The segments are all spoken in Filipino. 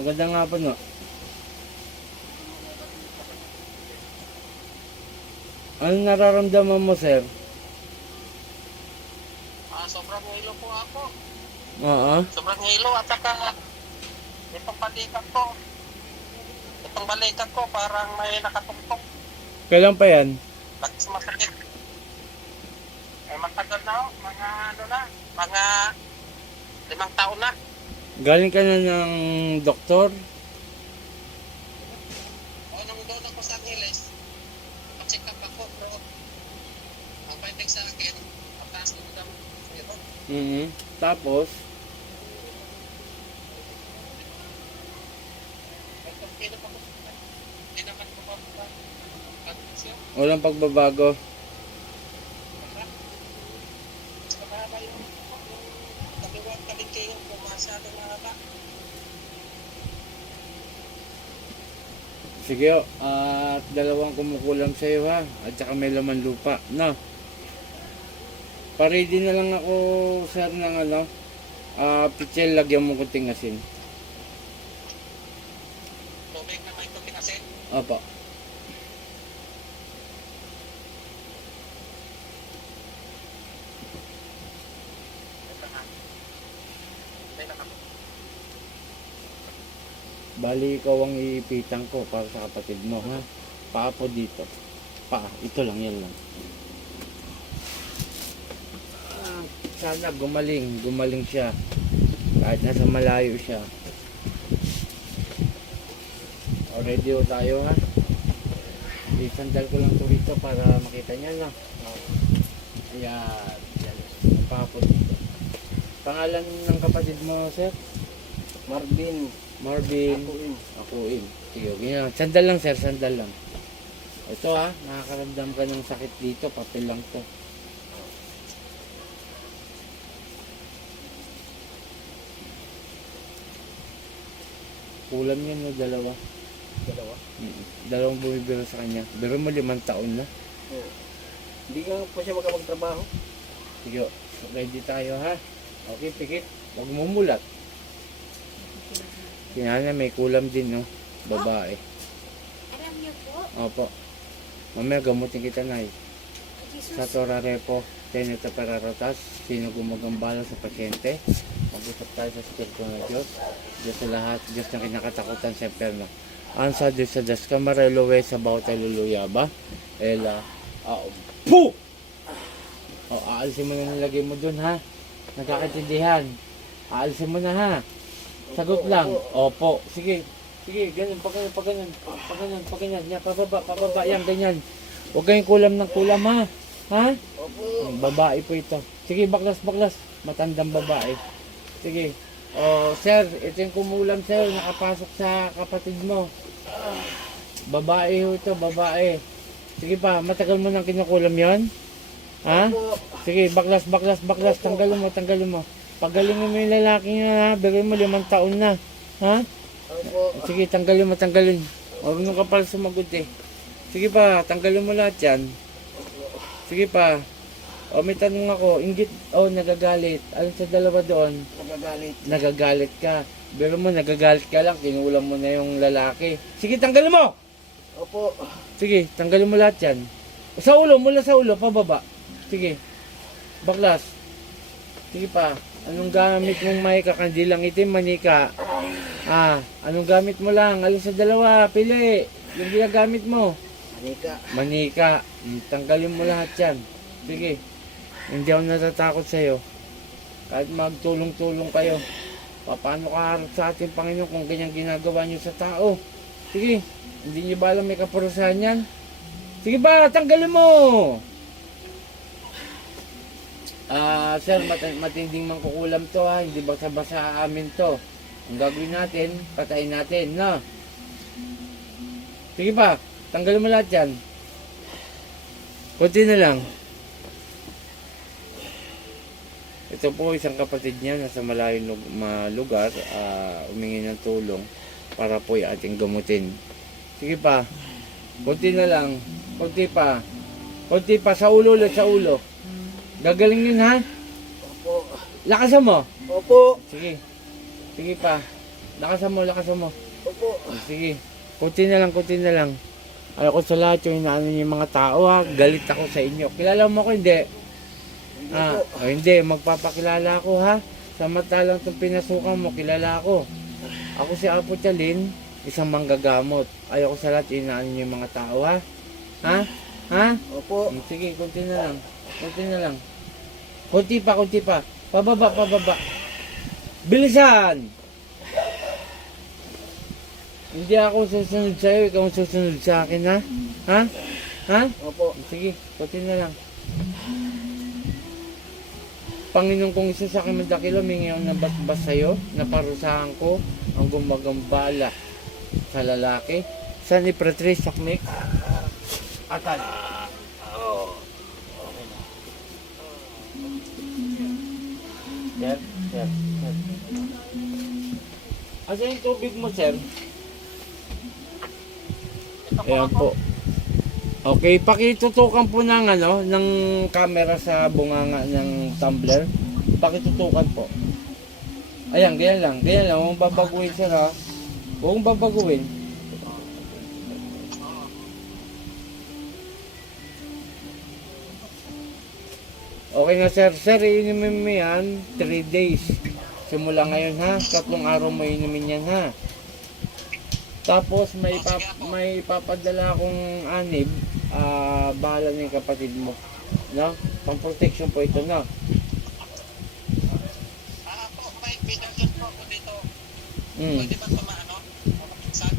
Magandang hapon no. Anong nararamdaman mo, sir? Sobrang hilo po ako. Oo. Sobrang hilo at saka itong balikat ko. Itong balikat ko parang may nakatungtong. Kailan pa yan? Bakit masakit? Ay matagal na oh. Mga 5 taon na. Galing ka na ng doktor? O nung doon ako sa Angeles, pa-check up ako bro. Ang finding sa akin, mataas ng dam. Tapos? Hindi naman ko siya. Walang pagbabago. Basta mahaba yung kaliwang kalingking ko masyadong mahaba. Sige o. At dalawang kumukulam sa'yo ha. At saka may laman lupa. No? Paready na lang ako, sir, ng ano. Pichel, lagyan mo kunting asin. Tubig na may kunting asin. Opo. Bali, ikaw ang iipitan ko para sa kapatid mo, ha? Paa po dito. Paa. Ito lang, yan lang. Sana gumaling siya. Kahit nasa malayo siya. Already o tayo, ha? Isandal ko lang ito rito para makita niya, no? Ayan. Yan. Paa po dito. Pangalan ng kapatid mo, sir? Marvin. Akuin. Sige, ganyan. Sandal lang, sir. Sandal lang. Ito ha, nakakaramdam ka ng sakit dito. Papel lang to. Kulam yan, no? Dalawa. Dalawang bumibiro sa kanya. Biro mo 5 taon na. Oo. Hindi nga po siya magtrabaho. Sige, ready tayo ha. Okay, pikit. Huwag mumulat. Kinana may kulam din, no? Babae. Alam niyo po, Opo. Mamaya gamutin kita, Nay. Jesus, Sa Torarepo, Teneta Peraratas, sino gumagambala sa pasyente. Mag-usap tayo sa Espiritu ng Diyos. Diyos sa lahat, Diyos na kinakatakutan sa impyerno. Ansa Diyos sa Diyos, Kamarelowe sa bawat aluluya ba? Ela, po! O, aalisin mo na nilagay mo dun, ha? Nagkakaintindihan. Aalisin mo na, ha? Sagot lang. Opo. Sige. Sige, ganun, pag ganun. Yan, pababa, yan, ganyan. Huwag kayong kulam ng kulam, ha? Ha? Opo. Babae po ito. Sige, baklas. Matandang babae. Sige. Oh, sir, ito yung kumulam sa'yo, nakapasok sa kapatid mo. Babae ho ito, babae. Sige pa, matagal mo nang kinukulam yon? Ha? Sige, baklas. Tanggalin mo. Pagalingin mo yung lalaki niya, ha? Bigay mo 5 taon na. Ha? Sige, tanggalin. Marunong ka pala sumagot eh. Sige pa, tanggalin mo lahat yan. Sige pa. O, may tanong ako, inggit, nagagalit. Alin sa dalawa doon? Nagagalit ka. Pero mo, nagagalit ka lang, kinulam mo na yung lalaki. Sige, tanggalin mo! Opo. Sige, tanggalin mo lahat yan. Sa ulo, mula sa ulo, pababa. Sige. Baklas. Sige pa. Anong gamit mong may kakandilang itim, manika? Anong gamit mo lang? Alin sa dalawa? Pili. Yung ginagamit mo. Manika. Tanggalin mo lahat yan. Sige. Hindi ako natatakot sa'yo. Kahit magtulong-tulong kayo. Paano ka harap sa ating Panginoon kung ganyan ginagawa nyo sa tao? Sige. Hindi nyo ba alam may kaparusahan yan? Sige ba, tanggalin mo! Sir, matinding mangkukulam to ha. Hindi basa-basa amin to. Ang gagawin natin, patayin natin, no? Sige pa, tanggalin mo lahat yan. Kunti na lang. Ito po isang kapatid niya nasa malayong lugar, humingi ng tulong para po yung ating gamutin. Sige pa, kunti na lang, kunti pa sa ulo ulit, sa ulo. Gagaling yun ha? Opo. Lakasan mo. Opo. Sige pa. Lakasan mo, lakasan mo. Opo. Sige, kunti na lang, kunti na lang. Ayoko sa lahat yung inaano niyo yung mga tao ha. Galit ako sa inyo. Kilala mo ko hindi? Hindi. Magpapakilala ako ha. Samantalang itong pinasukan mo, kilala ako. Ako si Apo Chalin, isang manggagamot. Ayoko sa lahat yung inaano niyo yung mga tao ha. Ha? Ha? Opo. Sige, kunti na lang. Kunti na lang. Kunti pa, kunti pa. Pababa, pababa. Bilisan! Hindi ako susunod sa'yo, ikaw ang susunod sa akin, ha? Ha? Ha? Opo. Sige, kunti na lang. Panginoon kong isa sa akin madakilo, mingi ako ng basbas sa'yo, na parusahan ko ang gumagambala sa lalaki. San ni Patrice Sakmik? Atan. Sir, sir, sir. Asa yung tubig mo, sir? Ayan po. Okay, pakitutukan po ng ano, ng camera sa bunganga ng tumbler. Pakitutukan po. Ayan, ganyan lang. Huwag mong babaguhin, sir, ha? Huwag mong babaguhin. Okay nga, sir. Sir, iinumin mo yan 3 days. Simula ngayon, ha? 3 araw mo inumin yan, ha? Tapos may ipapadala akong anib, bahala na yung kapatid mo. No? Pang protection po ito, no? Po, may pinagyan po ako dito. Pwede ba tumaano? Saan?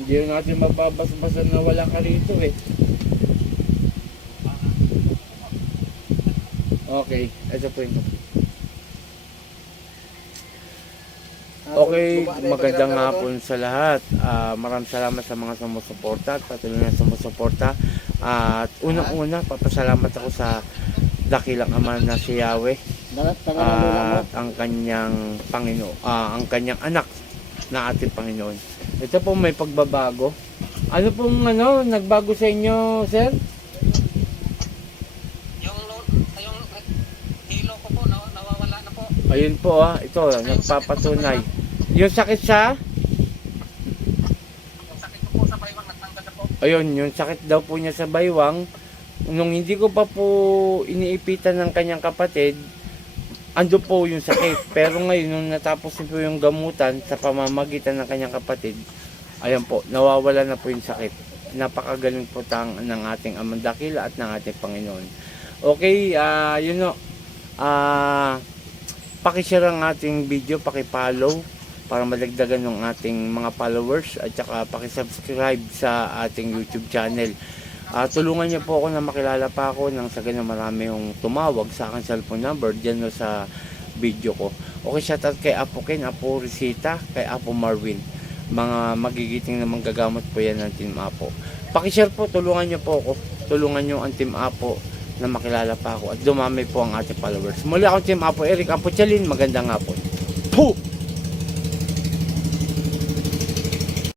Hindi natin mababas-basan na wala ka rito, eh. Okay, ito po ito. Okay, magandang hapon sa lahat. Maraming salamat sa mga sumusuporta at patuloy na sumusuporta. At unang-una, papasalamat ako sa dakilang ama na si Yahweh at ang kanyang Panginoon, ang kanyang anak na ating Panginoon. Ito po may pagbabago. Ano pong nagbago sa inyo, sir? Yung hilo ko po, nawawala na po. Ayun po ito, nagpapatunay. Yung sakit sa? Yung sakit ko po sa baywang, nagtanggal na po. Ayun, yung sakit daw po niya sa baywang. Nung hindi ko pa po iniipitan ng kanyang kapatid, ando po yung sakit. Pero ngayon, nung natapos po yung gamutan sa pamamagitan ng kanyang kapatid, ayan po, nawawala na po yung sakit. Napakagaling po ng ating Amang Dakila at ng ating Panginoon. Okay, yun o. Pakishare ang ating video, pakipollow para madagdagan ng ating mga followers at saka pakisubscribe sa ating YouTube channel. Tulungan niyo po ako na makilala pa ako nang sa ganun marami yung tumawag sa aking cellphone number dyan no sa video ko. Okay, shoutout kay Apo Ken, Apo Risita, kay Apo Marvin. Mga magigiting na manggagamot po yan ng Team Apo. Pakishare po, tulungan niyo po ako. Tulungan niyo ang Team Apo na makilala pa ako at dumami po ang ating followers. Muli ako Team Apo Eric, Apo Chalin, magandang hapon. Puh!